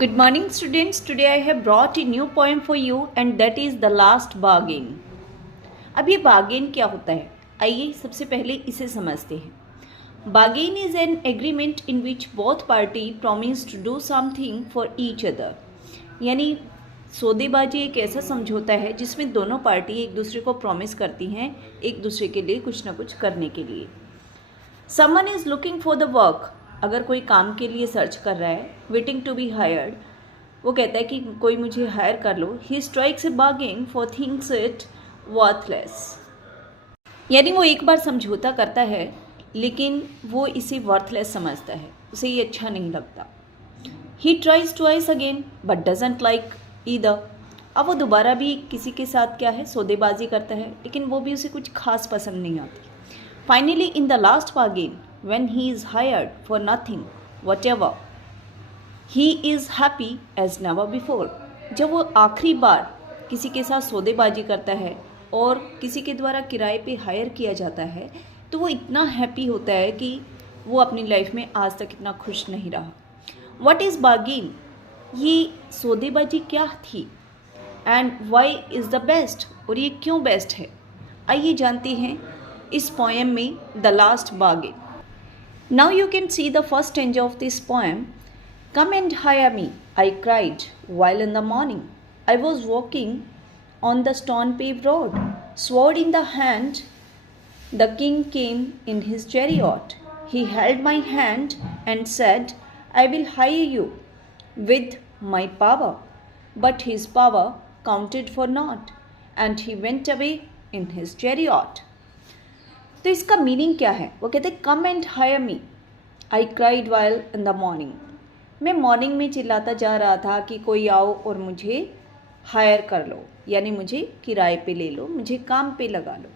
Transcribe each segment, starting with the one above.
Good morning, students. Today I have brought a new poem for you, and that is The Last Bargain. अब ये bargain क्या होता है? आइए सबसे पहले इसे समझते हैं. Bargain is an agreement in which both party promise to do something for each other. यानी सौदेबाजी एक ऐसा समझौता है जिसमें दोनों पार्टी एक दूसरे को प्रॉमिस करती हैं एक दूसरे के लिए कुछ ना कुछ करने के लिए. Someone is looking for the work. अगर कोई काम के लिए सर्च कर रहा है, वेटिंग टू बी हायर्ड, वो कहता है कि कोई मुझे हायर कर लो. He strikes a bargain for things it worthless. यानी वो एक बार समझौता करता है लेकिन वो इसे वर्थलेस समझता है, उसे ये अच्छा नहीं लगता. He tries twice again but doesn't like either. अब वो दोबारा भी किसी के साथ क्या है, सौदेबाजी करता है, लेकिन वो भी उसे कुछ खास पसंद नहीं आती. Finally, in the last bargain, when he is hired for nothing, whatever, he is happy as never before. जब वो आखिरी बार किसी के साथ सौदेबाजी करता है और किसी के द्वारा किराए पे हायर किया जाता है, तो वो इतना हैप्पी होता है कि वो अपनी लाइफ में आज तक इतना खुश नहीं रहा. What is bargain? ये सौदेबाजी क्या थी? And why is the best? और ये क्यों बेस्ट है? आइए जानते हैं इस पोएम में the last bargain. Now you can see the first stanza of this poem. Come and hire me, I cried while in the morning. I was walking on the stone paved road, sword in the hand. The king came in his chariot. He held my hand and said, I will hire you with my power. But his power counted for naught, and he went away in his chariot. तो इसका meaning क्या है? वो कहते हैं come and hire me, I cried while in the morning. मैं morning में चिल्लाता जा रहा था कि कोई आओ और मुझे हायर कर लो, यानी मुझे किराए पे ले लो, मुझे काम पे लगा लो.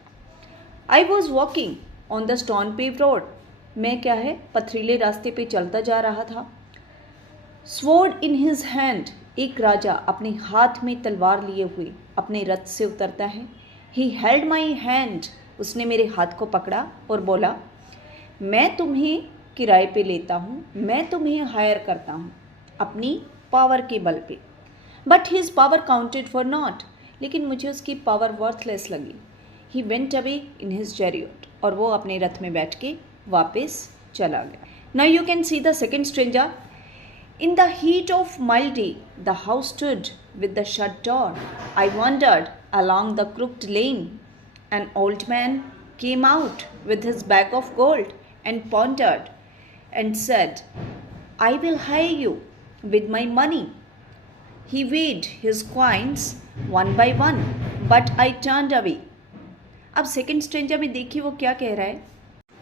I was walking on the stone pave road. मैं क्या है, पथरीले रास्ते पे चलता जा रहा था. Sword in his hand. एक राजा अपने हाथ में तलवार लिए हुए अपने रथ से उतरता है. He held my hand. उसने मेरे हाथ को पकड़ा और बोला, मैं तुम्हें किराए पे लेता हूँ, मैं तुम्हें हायर करता हूँ अपनी पावर के बल पे. But his power counted for not. लेकिन मुझे उसकी पावर वर्थलेस लगी. He went away in his chariot. और वो अपने रथ में बैठ के वापस चला गया. Now you can see the second stanza. In the heat of mild day the house stood with the shut door. I wandered along the crooked lane. An old man came out with his bag of gold and pondered and said, I will hire you with my money. He weighed his coins one by one, but I turned away. अब second stanza में देखिए वो क्या कह रहा है.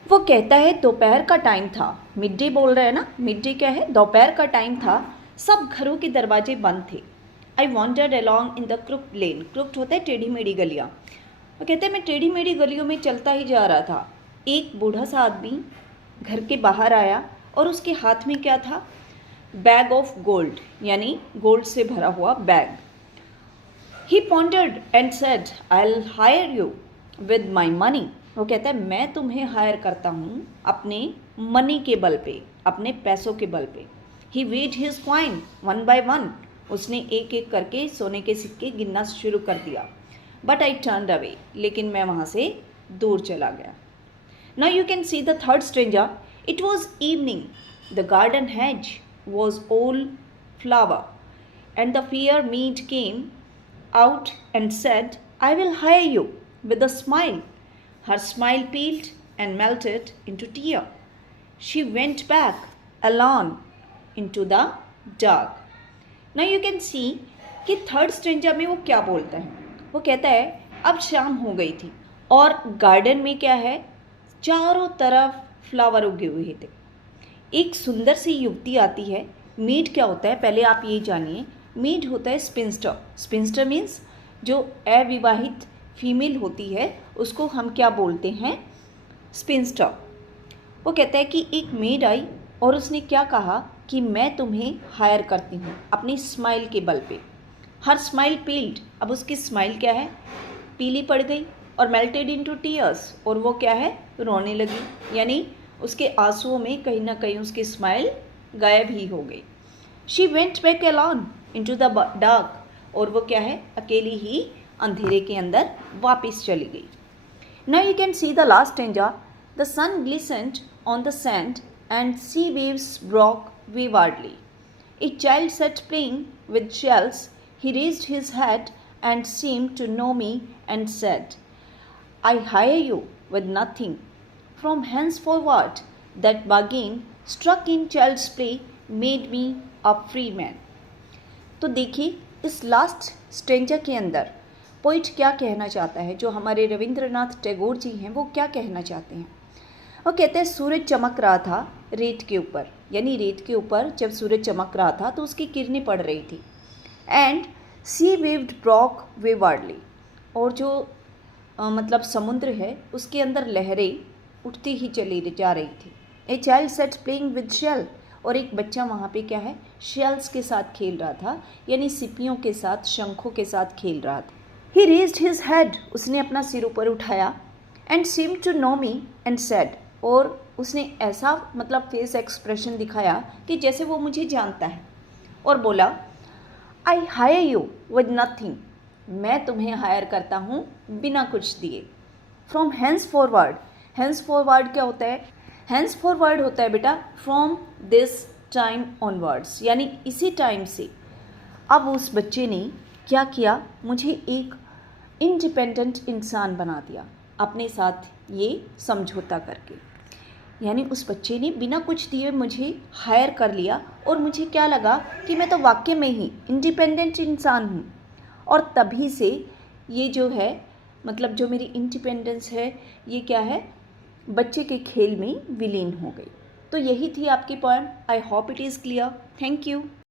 वो कहता है दोपहर का टाइम था. मिड डे बोल रहा है ना. मिड डे क्या है, दोपहर का टाइम था. सब घरों के दरवाजे बंद थे. आई wandered along in the crooked lane. Crooked होता है टेढ़ी मेढ़ी गलियाँ. वो कहते हैं मैं टेढ़ी मेढ़ी गलियों में चलता ही जा रहा था. एक बूढ़ा सा आदमी घर के बाहर आया और उसके हाथ में क्या था, बैग ऑफ गोल्ड, यानी गोल्ड से भरा हुआ bag. He pondered and said, I will hire you with my money. वो कहता है मैं तुम्हें हायर करता हूँ अपने मनी के बल पे, अपने पैसों के बल पे. He weighed his coin one by one. उसने एक एक करके सोने के सिक्के गिनना शुरू कर दिया. But I turned away. लेकिन मैं वहाँ से दूर चला गया. Now you can see the third stranger. It was evening. The garden hedge was all flower and the fear meet came out and said, I will hire you with a smile. Her smile peeled and melted into tear. She went back alone into the dark. Now you can see कि third stanza में वो क्या बोलता है. वो कहता है अब शाम हो गई थी और गार्डन में क्या है, चारों तरफ फ्लावर उगे हुए थे. एक सुंदर सी युवती आती है. मेड क्या होता है पहले आप ये जानिए. मेड होता है स्पिंस्टर. स्पिंस्टर मीन्स जो अविवाहित फीमेल होती है उसको हम क्या बोलते हैं, स्पिंस्टर. वो कहता है कि एक मेड आई और उसने क्या कहा कि मैं तुम्हें हायर करती हूँ अपनी स्माइल के बल पे. हर स्माइल पील्ड. अब उसकी स्माइल क्या है, पीली पड़ गई. और मेल्टेड इनटू टीयर्स. और वो क्या है, रोने लगी. यानी उसके आंसुओं में कहीं ना कहीं उसकी स्माइल गायब ही हो गई. She went back alone into the dark, और वो क्या है, अकेली ही अंधेरे के अंदर वापस चली गई. Now you can see the last stanza. The sun glistened on the sand and sea waves broke waywardly. A child sat playing with shells. He raised his head and seemed to know me and said, I hire you with nothing. From henceforward, that bargain struck in child's play made me a free man. तो देखिए इस last stanza के अंदर poet क्या कहना चाहता है, जो हमारे रविंद्रनाथ टैगोर जी हैं वो क्या कहना चाहते हैं. वो कहते हैं सूरज चमक रहा था रेत के ऊपर, यानी रेत के ऊपर जब सूरज चमक रहा था तो उसकी किरणें पड़ रही थी. एंड सी वेव्ड ब्रॉक वेवार्डली, और जो मतलब समुद्र है उसके अंदर लहरें उठती ही चली जा रही थी. A child sat playing with shell, और एक बच्चा वहाँ पे क्या है, शेल्स के साथ खेल रहा था, यानी सिपियों के साथ, शंखों के साथ खेल रहा था. He raised his head, उसने अपना सिर ऊपर उठाया. And seemed to know me and said, और उसने ऐसा मतलब फेस एक्सप्रेशन दिखाया कि जैसे वो मुझे जानता है, और बोला, I hire you with nothing, मैं तुम्हें हायर करता हूँ बिना कुछ दिए. From henceforward, henceforward क्या होता है, henceforward होता है बेटा from this time onwards, यानी इसी टाइम से. अब उस बच्चे ने क्या किया, मुझे एक इंडिपेंडेंट इंसान बना दिया अपने साथ ये समझौता करके. यानी उस बच्चे ने बिना कुछ दिए मुझे हायर कर लिया, और मुझे क्या लगा कि मैं तो वाकई में ही इंडिपेंडेंट इंसान हूँ. और तभी से ये जो है मतलब जो मेरी इंडिपेंडेंस है ये क्या है, बच्चे के खेल में विलीन हो गई. तो यही थी आपकी point. I hope it is clear. Thank you.